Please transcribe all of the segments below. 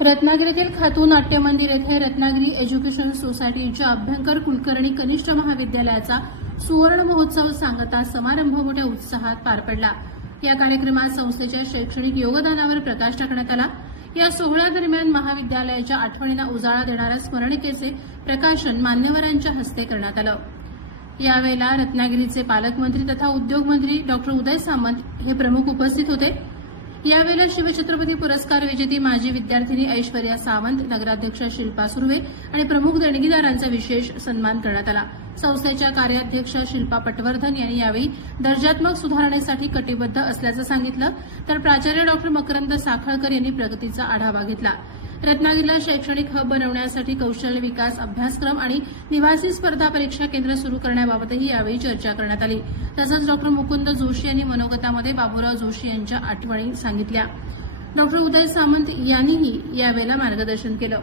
रत्नागिरीतील खातू नाट्य मंदिर येथे रत्नागिरी एज्युकेशन सोसायटीच्या अभ्यंकर कुलकर्णी कनिष्ठ महाविद्यालयाचा सुवर्ण महोत्सव सांगता समारंभ मोठ्या उत्साहात पार पडला। या कार्यक्रमात संस्थेच्या शैक्षणिक योगदानावर प्रकाश टाकण्यात आला। या सोहळ्यादरम्यान महाविद्यालयाच्या आठवणींना उजाळा देणाऱ्या स्मरणिकेचे प्रकाशन मान्यवरांच्या हस्ते करण्यात आलं। यावेळेला रत्नागिरीचे पालकमंत्री तथा उद्योगमंत्री डॉ. उदय सामंत हे प्रमुख उपस्थित होते। यावेळेला शिवछत्रपती पुरस्कार विजेती माजी विद्यार्थिनी ऐश्वर्या सावंत, नगराध्यक्ष शिल्पा सुर्वे आणि प्रमुख देणगीदारांचा विशेष सन्मान करण्यात आला। संस्थेच्या कार्याध्यक्ष शिल्पा पटवर्धन यांनी यावेळी दर्जात्मक सुधारणेसाठी कटिबद्ध असल्याचं सांगितलं, तर प्राचार्य डॉ. मकरंद साखळकर यांनी प्रगतीचा आढावा घेतला। रत्नागिरीला शैक्षणिक हब बनवण्यासाठी कौशल्य विकास अभ्यासक्रम आणि निवासी स्पर्धा परीक्षा केंद्र सुरू करण्याबाबतही यावेळी चर्चा करण्यात आली। तसंच डॉ. मुकुंद जोशी यांनी मनोगतामध्ये बाबूराव जोशी यांच्या आठवणी सांगितल्या। डॉ. उदय सामंत यांनीही यावेळेला मार्गदर्शन केलं।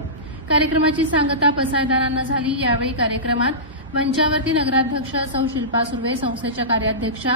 कार्यक्रमाची सांगता पसायदारांना झाली। यावेळी कार्यक्रमात मंचावरती नगराध्यक्ष सौ शिल्पा सुर्वे, संस्थेच्या कार्याध्यक्षा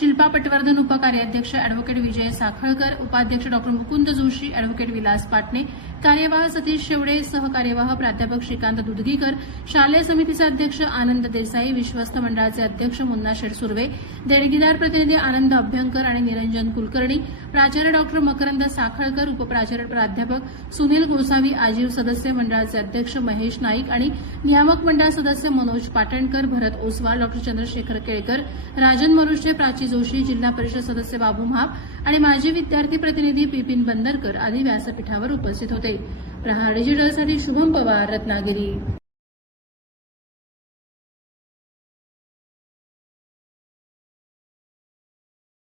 शिल्पा पटवर्धन, उपकार्याध्यक्ष अॅडव्होकेट विजय साखळकर, उपाध्यक्ष डॉ. मुकुंद जोशी, अॅडव्होकेट विलास पाटणे, कार्यवाह सतीश शेवडे, सहकार्यवाह प्राध्यापक श्रीकांत दुधगीकर, शालेय समितीचे अध्यक्ष आनंद देसाई, विश्वस्त मंडळाचे अध्यक्ष मुन्ना शेठ सुर्वे, देणगीदार प्रतिनिधी आनंद अभ्यंकर आणि निरंजन कुलकर्णी, प्राचार्य डॉ. मकरंद साखळकर, उपप्राचार्य प्राध्यापक सुनील गोसावी, आजीव सदस्य मंडळाचे अध्यक्ष महेश नाईक आणि नियामक मंडळ सदस्य मनोज पाटणकर, भरत ओसवाल, डॉ. चंद्रशेखर केळकर, राजन मरुष्टे, प्राची जोशी, जिल्हा परिषद सदस्य बाबू म्हाप आणि माजी विद्यार्थी प्रतिनिधी बिपिन बंदरकर आदी व्यासपीठावर उपस्थित होते। प्रहार डिजिटलसाठी शुभम पवार, रत्नागिरी।